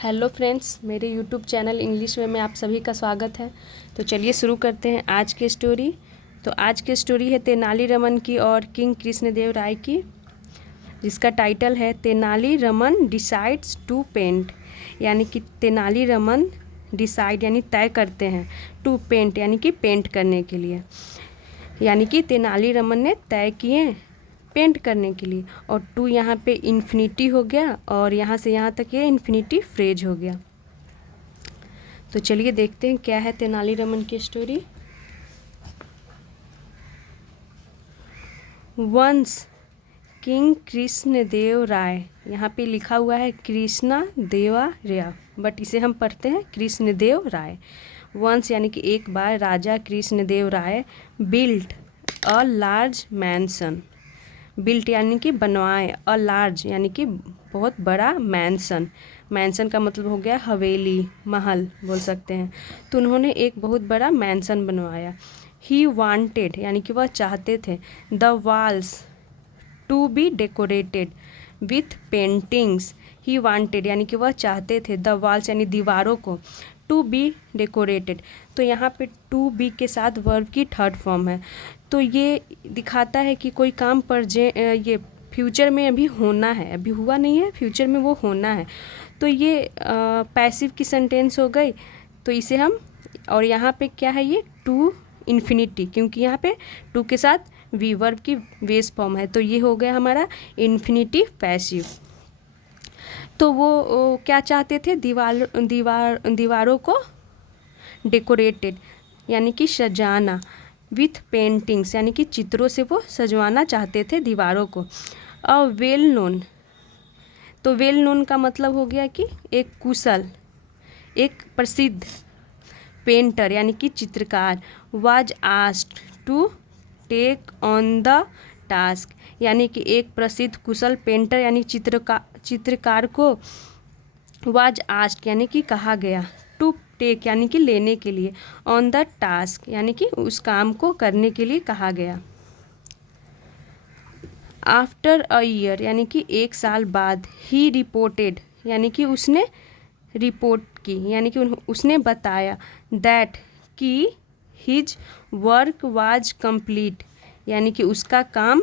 Hello friends, मेरे YouTube channel English में आप सभी का स्वागत है। तो चलिए शुरू करते हैं आज की स्टोरी। तो आज की स्टोरी है तेनालीरामन की और किंग कृष्णदेव राय की, जिसका टाइटल है तेनालीरामन डिसाइड्स टू पेंट। यानी कि तेनालीरामन डिसाइड यानी तय करते हैं, टू पेंट यानी कि पेंट करने के लिए। यानी कि तेनालीरामन ने तय किए पेंट करने के लिए, और टू यहाँ पे इन्फिनिटी हो गया और यहाँ से यहाँ तक ये इन्फिनिटी फ्रेज हो गया। तो चलिए देखते हैं क्या है तेनालीरामन की स्टोरी। वंस किंग कृष्णदेव राय, यहाँ पे लिखा हुआ है कृष्णा देवा राय, बट इसे हम पढ़ते हैं कृष्णदेव राय। वंस यानी कि एक बार राजा कृष्णदेव राय बिल्ट अ लार्ज मैंसन। बिल्ट यानी कि बनवाए, अ लार्ज यानी कि बहुत बड़ा मैंसन। मैंसन का मतलब हो गया हवेली, महल बोल सकते हैं। तो उन्होंने एक बहुत बड़ा मैंसन बनवाया। ही वांटेड यानी कि वह चाहते थे the walls to be decorated with paintings. He wanted यानी कि वह चाहते थे द वॉल्स यानी दीवारों को टू बी डेकोरेटेड। तो यहाँ पे टू बी के साथ वर्ब की थर्ड फॉर्म है। तो ये दिखाता है कि कोई काम पर ये फ्यूचर में अभी होना है, अभी हुआ नहीं है, फ्यूचर में वो होना है। तो ये पैसिव की सेंटेंस हो गई। तो इसे हम, और यहाँ पे क्या है ये टू इन्फिनिटी, क्योंकि यहाँ पे टू के साथ वी वर्ब की बेस फॉर्म है। तो ये हो गया हमारा इन्फिनिटी पैसिव। तो वो क्या चाहते थे, दीवारों को डेकोरेटेड यानी कि सजाना, विथ पेंटिंग्स यानी कि चित्रों से वो सजवाना चाहते थे दीवारों को। अ वेल नोन, तो वेल नोन का मतलब हो गया कि एक कुशल, एक प्रसिद्ध पेंटर यानी कि चित्रकार। Was asked to take on the task, यानी कि एक प्रसिद्ध कुशल पेंटर यानी चित्रकार को वाज आस्क्ड यानी कि कहा गया, टू टेक यानी कि लेने के लिए, ऑन द टास्क यानी कि उस काम को करने के लिए कहा गया। आफ्टर अ ईयर यानी कि एक साल बाद, ही रिपोर्टेड यानी कि उसने रिपोर्ट की, यानी कि उसने बताया, दैट कि हिज वर्क वाज कंप्लीट यानी कि उसका काम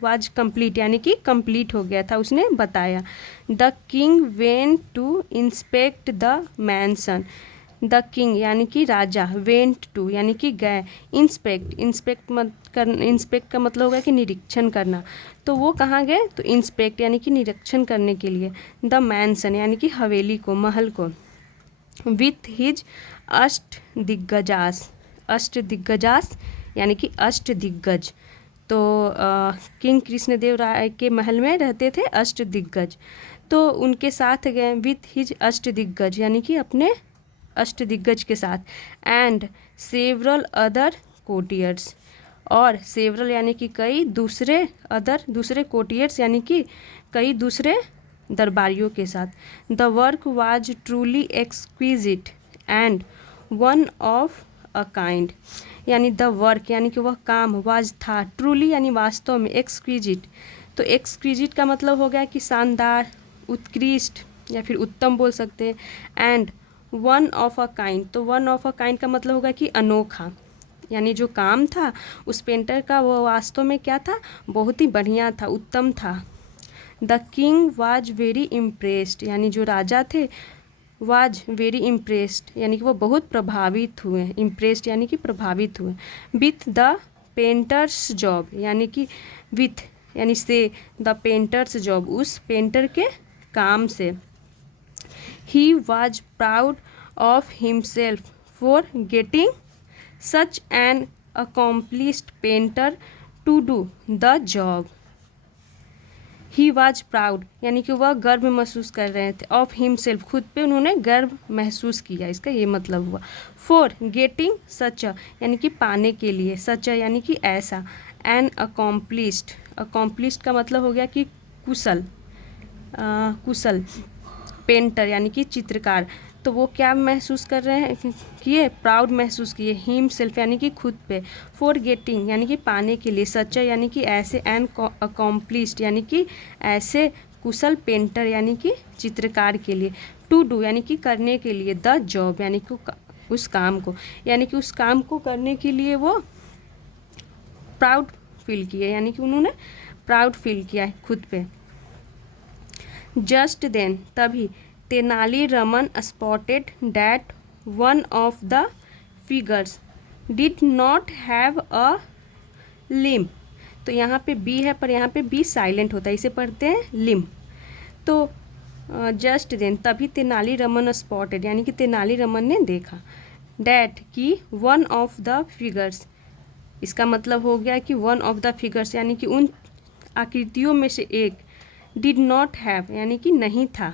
वाज कंप्लीट यानी कि कंप्लीट हो गया था, उसने बताया। The king went to inspect the mansion. The king यानी कि राजा, वेंट टू यानी कि गए, इंस्पेक्ट इंस्पेक्ट का मतलब होगा कि निरीक्षण करना। तो वो कहाँ गए, तो इंस्पेक्ट यानी कि निरीक्षण करने के लिए, द मैंसन यानी कि हवेली को, महल को, विथ हिज अष्ट दिग्गजास। अष्ट दिग्गजास यानी कि अष्ट दिग्गज। तो किंग कृष्णदेव राय के महल में रहते थे अष्ट दिग्गज, तो उनके साथ गए, विथ हिज अष्ट दिग्गज यानी कि अपने अष्ट दिग्गज के साथ, एंड सेवरल अदर कोटियर्स, और सेवरल यानी कि कई, दूसरे अदर दूसरे कोटियर्स यानी कि कई दूसरे दरबारियों के साथ। The work was truly exquisite and one of a kind, यानी द वर्क यानी कि वह काम, वाज था, ट्रूली यानी वास्तव में, एक्सक्विजिट, तो एक्सक्विजिट का मतलब हो गया कि शानदार, उत्कृष्ट या फिर उत्तम बोल सकते हैं। And one of a kind, तो वन ऑफ अ काइंड का मतलब होगा कि अनोखा, यानी जो काम था उस पेंटर का वो वास्तव में क्या था, बहुत ही बढ़िया था, उत्तम था। The king was very impressed, यानी जो राजा थे, वाज वेरी इम्प्रेस्ड यानी कि वो बहुत प्रभावित हुए, इम्प्रेस्ड यानी कि प्रभावित हुए, विथ द पेंटर्स जॉब यानी कि विथ यानी से, द पेंटर्स जॉब उस पेंटर के काम से। He was proud of himself for getting such an accomplished painter to do the job. He was proud यानी कि वह गर्व महसूस कर रहे थे, of himself खुद पे उन्होंने गर्व महसूस किया, इसका ये मतलब हुआ। For getting such a यानी कि पाने के लिए, such a यानी कि ऐसा, an accomplished का मतलब हो गया कि कुशल, कुशल पेंटर यानी कि चित्रकार। तो वो क्या महसूस कर रहे हैं, किए, प्राउड महसूस किए, हिम सेल्फ यानी कि खुद पे, फॉर गेटिंग यानी कि पाने के लिए, सच्चा यानी कि ऐसे, एंड अकॉम्प्लिश्ड यानी कि ऐसे कुशल पेंटर यानी कि चित्रकार के लिए, टू डू यानी कि करने के लिए, द जॉब यानी कि उस काम को, यानी कि उस काम को करने के लिए वो प्राउड फील किया, यानी कि उन्होंने प्राउड फील किया है खुद पे। जस्ट देन तभी Tenali Raman spotted that one of the figures did not have a limb. तो यहाँ पे बी है पर यहाँ पे बी साइलेंट होता है, इसे पढ़ते हैं लिम्ब। तो जस्ट देन तभी तेनालीरामन स्पॉटेड यानी कि तेनालीरामन ने देखा, डैट कि वन ऑफ द फिगर्स, इसका मतलब हो गया कि वन ऑफ द फिगर्स यानी कि उन आकृतियों में से एक, डिड नॉट हैव यानी कि नहीं था,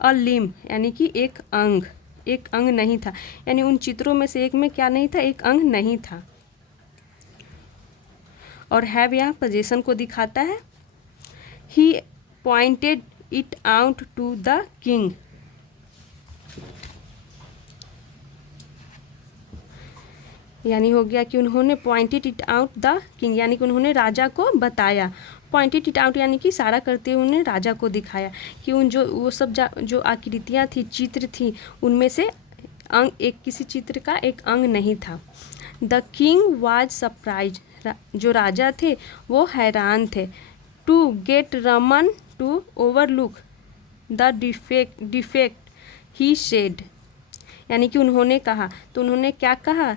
अ लिम्ब यानी कि एक अंग नहीं था, यानी उन चित्रों में से एक में क्या नहीं था, एक अंग नहीं था। और हैव यहाँ पोजीशन को दिखाता है। He pointed it out to the king, यानी हो गया कि उन्होंने pointed it out the king यानी कि उन्होंने राजा को बताया। पॉइंटेड इट आउट यानी कि इशारा करते हुए उन्होंने राजा को दिखाया कि उन जो वो सब जो आकृतियाँ थी, चित्र थी, उनमें से अंग, एक किसी चित्र का एक अंग नहीं था। द किंग वाज सरप्राइज, जो राजा थे वो हैरान थे। To get Raman to overlook the defect he said, यानी कि उन्होंने कहा, तो उन्होंने क्या कहा,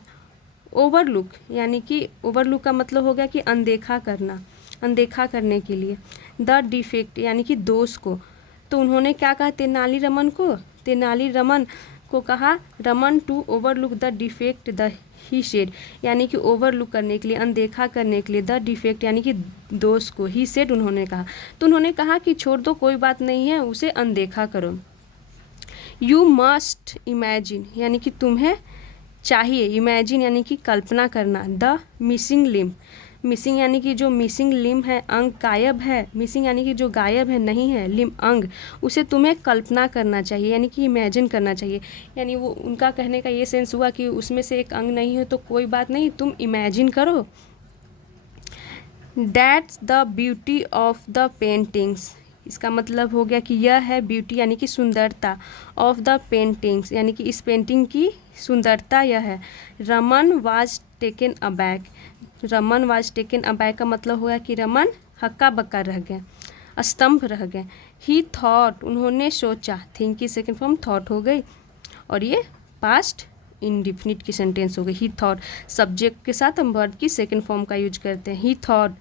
ओवरलुक, यानी कि ओवरलुक का मतलब हो गया कि अनदेखा करना, अनदेखा करने के लिए। द डिफेक्ट यानी कि दोष को, तो उन्होंने क्या कहा तेनालीरामन को कहा, Raman to overlook the defect the he said, यानी कि ओवरलुक करने के लिए, अनदेखा करने के लिए, द डिफेक्ट यानी कि दोष को, ही शेड उन्होंने कहा, तो उन्होंने कहा कि छोड़ दो, कोई बात नहीं है, उसे अनदेखा करो। यू मस्ट इमेजिन यानी कि तुम्हें चाहिए, इमेजिन यानी कि कल्पना करना, द मिसिंग लिम्ब, मिसिंग यानी कि जो मिसिंग लिम्ब है, अंग गायब है, मिसिंग यानी कि जो गायब है, नहीं है, लिम्ब अंग, उसे तुम्हें कल्पना करना चाहिए, यानी कि इमेजिन करना चाहिए। यानी वो उनका कहने का ये सेंस हुआ कि उसमें से एक अंग नहीं हो तो कोई बात नहीं, तुम इमेजिन करो। That's the beauty of the paintings, इसका मतलब हो गया कि यह है ब्यूटी यानी कि सुंदरता, ऑफ द पेंटिंग्स यानी कि इस पेंटिंग की सुंदरता यह है। Raman was taken aback, Raman was taken aback का मतलब हुआ कि रमन हक्का बक्का रह गए, स्तंभ रह गए। ही थॉट, उन्होंने सोचा, थिंक की सेकेंड फॉर्म थॉट हो गई और ये पास्ट इंडिफिनिट की सेंटेंस हो गई। ही थॉट, सब्जेक्ट के साथ हम वर्ब की सेकेंड फॉर्म का यूज करते हैं। He thought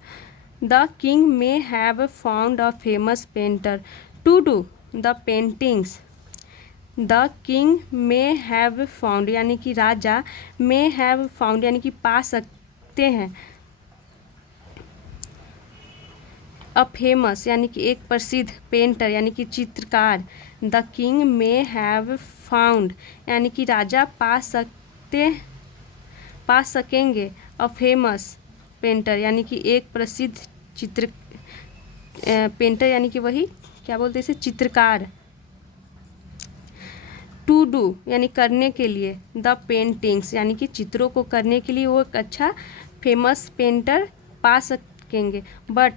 the king may have found a famous painter to do the paintings. The king may have found यानी कि राजा, मे हैव फाउंड यानी कि पा सकते हैं, अ फेमस यानी कि एक प्रसिद्ध, पेंटर यानी कि चित्रकार। The king may have found यानी कि राजा पा सकेंगे, अ फेमस पेंटर यानी कि एक प्रसिद्ध पेंटर यानी कि वही क्या बोलते हैं इसे, चित्रकार। टू डू यानी करने के लिए, द पेंटिंग्स यानी कि चित्रों को करने के लिए वो एक अच्छा फेमस पेंटर पा सकेंगे। बट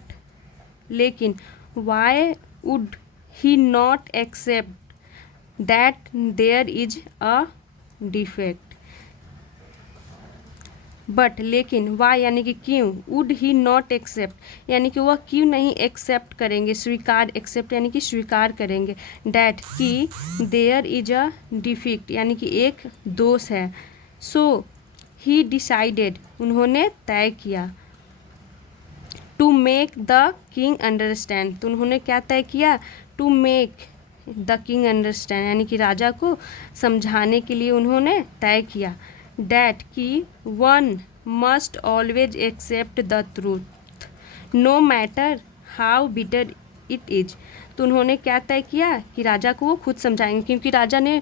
लेकिन why would he not accept that there is a defect. But लेकिन वाई यानी कि क्यों, वुड ही नॉट एक्सेप्ट यानी कि वह क्यों नहीं एक्सेप्ट करेंगे, स्वीकार, एक्सेप्ट यानी कि स्वीकार करेंगे, डैट कि देयर इज अ डिफेक्ट यानी कि एक दोष है। सो ही डिसाइडेड, उन्होंने तय किया, to make the king understand, तो उन्होंने क्या तय किया, to make the king understand यानी कि राजा को समझाने के लिए उन्होंने तय किया, डैट कि one must always accept the truth no matter how bitter it is. तो उन्होंने क्या तय किया कि राजा को वो खुद समझाएंगे, क्योंकि राजा ने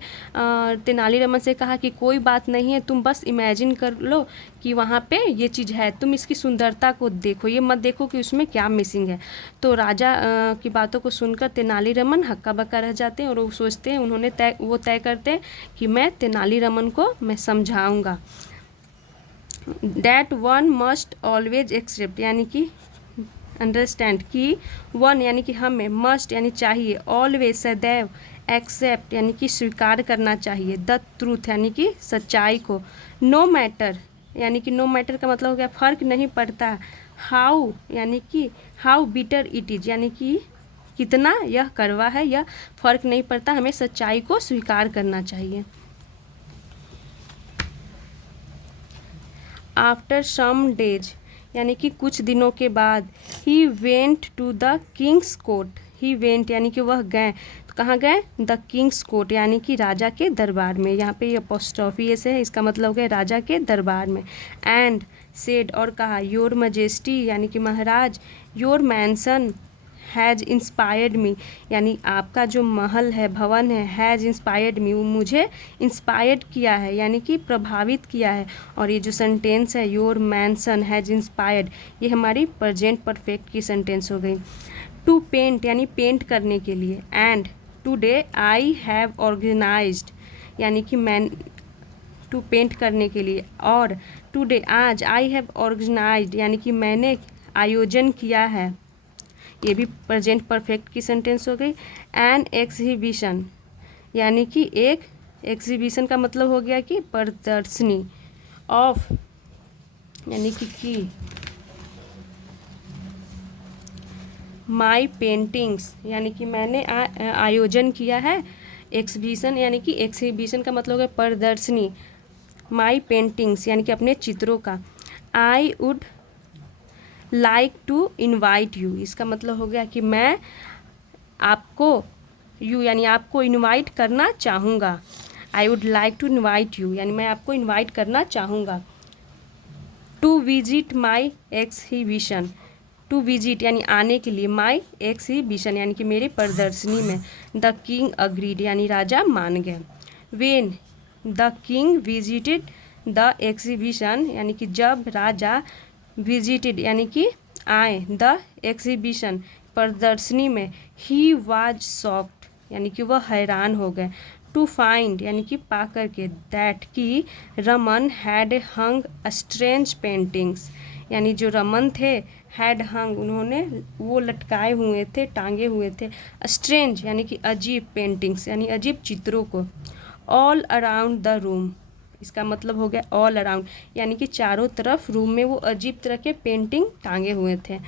तेनालीरामन से कहा कि कोई बात नहीं है, तुम बस इमेजिन कर लो कि वहाँ पे ये चीज़ है, तुम इसकी सुंदरता को देखो, ये मत देखो कि उसमें क्या मिसिंग है। तो राजा की बातों को सुनकर तेनालीरामन हक्का बक्का रह जाते हैं और वो सोचते हैं, उन्होंने तय करते हैं कि मैं तेनालीरामन को मैं समझाऊँगा। That one must always accept यानी कि अंडरस्टैंड कि वन यानी कि हमें, मस्ट यानी चाहिए, ऑलवेज सदैव, एक्सेप्ट यानी कि स्वीकार करना चाहिए, द ट्रूथ यानी कि सच्चाई को, नो मैटर यानी कि नो मैटर का मतलब हो गया फ़र्क नहीं पड़ता, हाउ यानी कि हाउ बिटर इट इज़ यानी कि कितना यह कड़वा है, यह फ़र्क नहीं पड़ता, हमें सच्चाई को स्वीकार करना चाहिए। आफ्टर सम डेज यानी कि कुछ दिनों के बाद, he went to the king's court, he went यानी कि वह गए, तो कहाँ गए, द किंग्स कोर्ट यानी कि राजा के दरबार में, यहाँ पे ये अपोस्ट्रोफी एस है, इसका मतलब हो गया राजा के दरबार में, एंड सेड और कहा, योर मजेस्टी यानी कि महाराज, योर मैंसन हैज़ इंस्पायर्ड मी यानी आपका जो महल है, भवन है, हैज़ इंस्पायर्ड मी वो मुझे इंस्पायर्ड किया है यानी कि प्रभावित किया है। और ये जो सेंटेंस है योर मैंसन हैज़ इंस्पायर्ड, ये हमारी प्रेजेंट परफेक्ट की सेंटेंस हो गई। टू पेंट यानी पेंट करने के लिए, and today I have organised यानी कि मैं, टू पेंट करने के लिए, और टुडे आज, आई हैव ऑर्गेनाइज्ड यानी कि मैंने आयोजन किया है, ये भी प्रेजेंट परफेक्ट की सेंटेंस हो गई। एन एग्जीबिशन यानी कि एक, एग्जीबिशन का मतलब हो गया कि प्रदर्शनी, ऑफ यानी कि माई पेंटिंग्स यानी कि मैंने आयोजन किया है, एग्जीबिशन यानी कि एग्जीबिशन का मतलब हो गया प्रदर्शनी, माई पेंटिंग्स यानी कि अपने चित्रों का। I would like to invite you, इसका मतलब हो गया कि मैं आपको, यू यानी आपको इनवाइट करना चाहूँगा, I would like to invite you यानी मैं आपको इनवाइट करना चाहूँगा। To visit my exhibition, to visit यानी आने के लिए, माई एग्जीबिशन यानी कि मेरे प्रदर्शनी में। द किंग अग्रीड यानी राजा मान गए। When the king visited the exhibition यानी कि जब राजा, विजिटेड यानी कि आए, द एग्जीबिशन प्रदर्शनी में, ही वाज शॉक्ड यानी कि वह हैरान हो गए। टू फाइंड यानी कि पा करके, दैट कि Raman had hung strange paintings यानी जो रमन थे, हैड हंग उन्होंने वो लटकाए हुए थे, टांगे हुए थे, स्ट्रेंज यानी कि अजीब, पेंटिंग्स यानी अजीब चित्रों को, ऑल अराउंड द रूम, इसका मतलब हो गया ऑल अराउंड यानी कि चारों तरफ रूम में वो अजीब तरह के पेंटिंग टांगे हुए थे।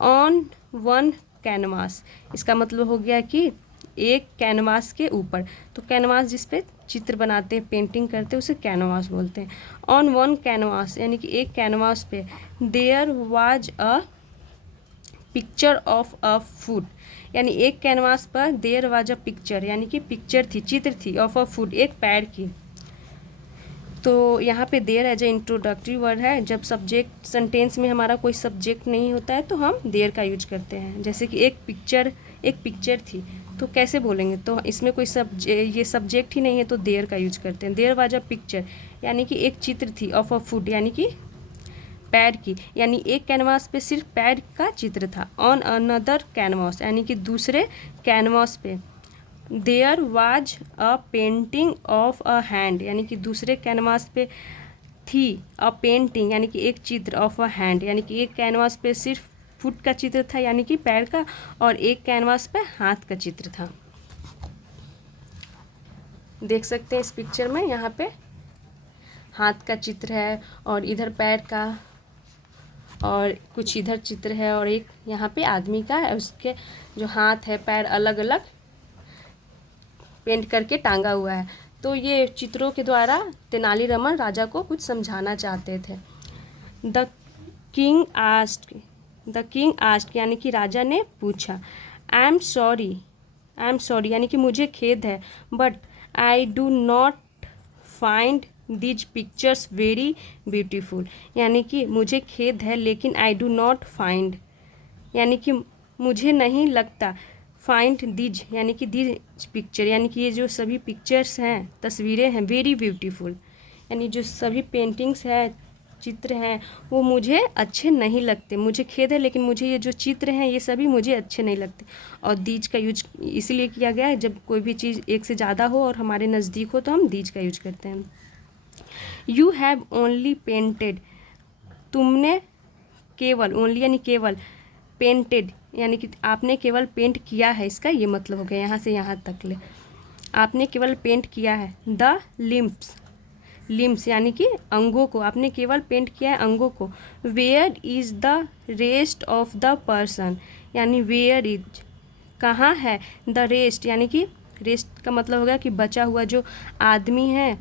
ऑन वन कैनवास, इसका मतलब हो गया कि एक कैनवास के ऊपर, तो कैनवास जिस पे चित्र बनाते हैं, पेंटिंग करते हैं, उसे कैनवास बोलते हैं। ऑन वन कैनवास यानी कि एक कैनवास पे, there was a picture of a food यानी एक कैनवास पर देयर वाज अ पिक्चर यानी कि पिक्चर थी, चित्र थी, ऑफ अ फूड एक पैर की। तो यहाँ पे there as a introductory word है, जब सब्जेक्ट सेंटेंस में हमारा कोई सब्जेक्ट नहीं होता है तो हम देयर का यूज करते हैं। जैसे कि एक पिक्चर थी, तो कैसे बोलेंगे, तो इसमें कोई ये सब्जेक्ट ही नहीं है तो देयर का यूज करते हैं। देयर वाज अ पिक्चर यानी कि एक चित्र थी, ऑफ अ फूड यानी कि पैर की, यानी एक कैनवास पे सिर्फ पैर का चित्र था। ऑन अनदर कैनवास यानी कि दूसरे कैनवास पे, there was a painting of a hand यानी कि दूसरे कैनवास पे थी अ पेंटिंग यानी कि एक चित्र, ऑफ अ हैंड यानी कि एक कैनवास पे सिर्फ फुट का चित्र था यानी कि पैर का, और एक कैनवास पे हाथ का चित्र था। देख सकते हैं इस पिक्चर में, यहाँ पे हाथ का चित्र है और इधर पैर का, और कुछ इधर चित्र है, और एक यहाँ पे आदमी का है, उसके जो हाथ है पैर अलग अलग पेंट करके टांगा हुआ है। तो ये चित्रों के द्वारा तेनालीरामन राजा को कुछ समझाना चाहते थे। द किंग आस्क्ड यानी कि राजा ने पूछा, आई एम सॉरी यानी कि मुझे खेद है, but I do not find these pictures very beautiful यानी कि मुझे खेद है लेकिन आई डू नॉट फाइंड यानी कि मुझे नहीं लगता, फाइंड दीज यानी कि दीज पिक्चर यानी कि ये जो सभी पिक्चर्स हैं, तस्वीरें हैं, वेरी ब्यूटीफुल यानी जो सभी पेंटिंग्स हैं, चित्र हैं, वो मुझे अच्छे नहीं लगते, मुझे खेद है लेकिन मुझे ये जो चित्र हैं ये सभी मुझे अच्छे नहीं लगते। और दीज का यूज इसलिए किया गया है जब कोई भी चीज़ एक से ज़्यादा हो और हमारे नज़दीक हो तो हम दीज का यूज करते हैं। यू हैव ओनली पेंटेड, तुमने केवल, ओनली यानी केवल, पेंटेड यानी कि आपने केवल पेंट किया है, इसका ये मतलब हो गया यहाँ से यहाँ तक ले, आपने केवल पेंट किया है। द लिम्स यानी कि अंगों को, आपने केवल पेंट किया है अंगों को। Where is the rest of the person यानी वेयर इज कहाँ है, द रेस्ट यानी कि रेस्ट का मतलब होगा कि बचा हुआ जो आदमी है,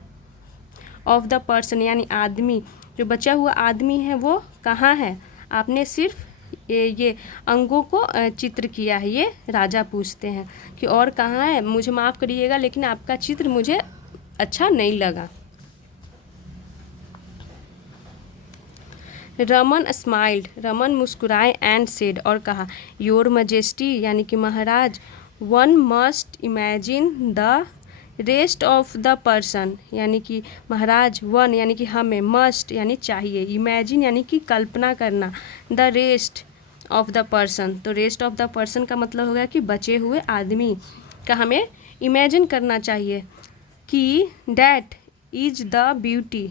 ऑफ द पर्सन यानी आदमी, जो बचा हुआ आदमी है वो कहाँ है। आपने सिर्फ ये अंगों को चित्र किया है, ये राजा पूछते हैं कि और कहाँ है। मुझे माफ़ करिएगा लेकिन आपका चित्र मुझे अच्छा नहीं लगा। रमन स्माइल्ड, रमन मुस्कुराए एंड सेड और कहा, योर मजेस्टी यानी कि महाराज, one must imagine the rest of the person यानी कि महाराज, वन यानी कि हमें, मस्ट यानी चाहिए, इमेजिन यानी कि कल्पना करना, the rest of the person, तो रेस्ट ऑफ द पर्सन का मतलब होगा कि बचे हुए आदमी का हमें इमेजिन करना चाहिए। कि डैट इज द ब्यूटी,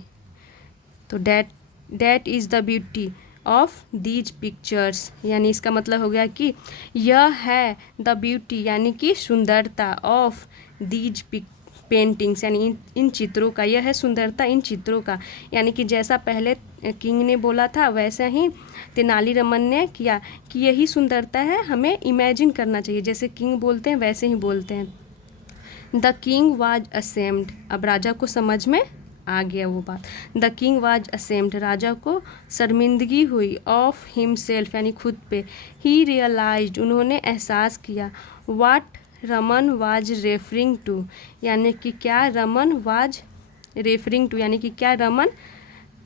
तो that is the beauty of these pictures यानी इसका मतलब हो गया कि यह है द ब्यूटी यानी कि सुंदरता, ऑफ दीज पेंटिंग्स यानी इन चित्रों का, यह है सुंदरता इन चित्रों का। यानी कि जैसा पहले किंग ने बोला था वैसा ही तेनालीरामन ने किया कि यही सुंदरता है, हमें इमेजिन करना चाहिए, जैसे किंग बोलते हैं वैसे ही बोलते हैं। द किंग वाज असेम्ड, अब राजा को समझ में आ गया वो बात। द किंग वाज असेम्ड, राजा को शर्मिंदगी हुई, ऑफ हिमसेल्फ यानी खुद पे, ही रियलाइज्ड उन्होंने एहसास किया, what Raman was referring to यानी कि क्या रमन वाज रेफरिंग टू यानी कि क्या रमन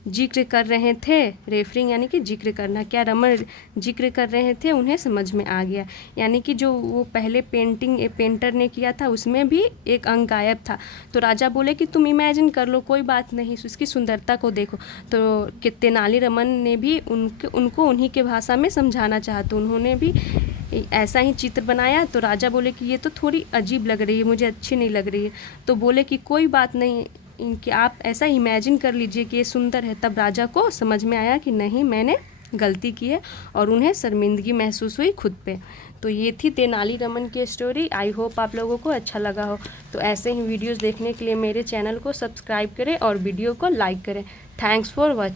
जिक्र कर रहे थे, रेफरिंग यानी कि जिक्र करना, क्या रमन जिक्र कर रहे थे उन्हें समझ में आ गया। यानी कि जो वो पहले पेंटर ने किया था उसमें भी एक अंग गायब था, तो राजा बोले कि तुम इमेजिन कर लो, कोई बात नहीं, उसकी सुंदरता को देखो। तो तेनालीरामन ने भी उनको उन्हीं के भाषा में समझाना चाहा, तो उन्होंने भी ऐसा ही चित्र बनाया। तो राजा बोले कि ये तो थोड़ी अजीब लग रही है, मुझे अच्छी नहीं लग रही है, तो बोले कि कोई बात नहीं कि आप ऐसा इमेजिन कर लीजिए कि ये सुंदर है। तब राजा को समझ में आया कि नहीं, मैंने गलती की है, और उन्हें शर्मिंदगी महसूस हुई खुद पे। तो ये थी तेनालीरामन की स्टोरी। आई होप आप लोगों को अच्छा लगा हो। तो ऐसे ही वीडियोस देखने के लिए मेरे चैनल को सब्सक्राइब करें और वीडियो को लाइक करें। Thanks for watching.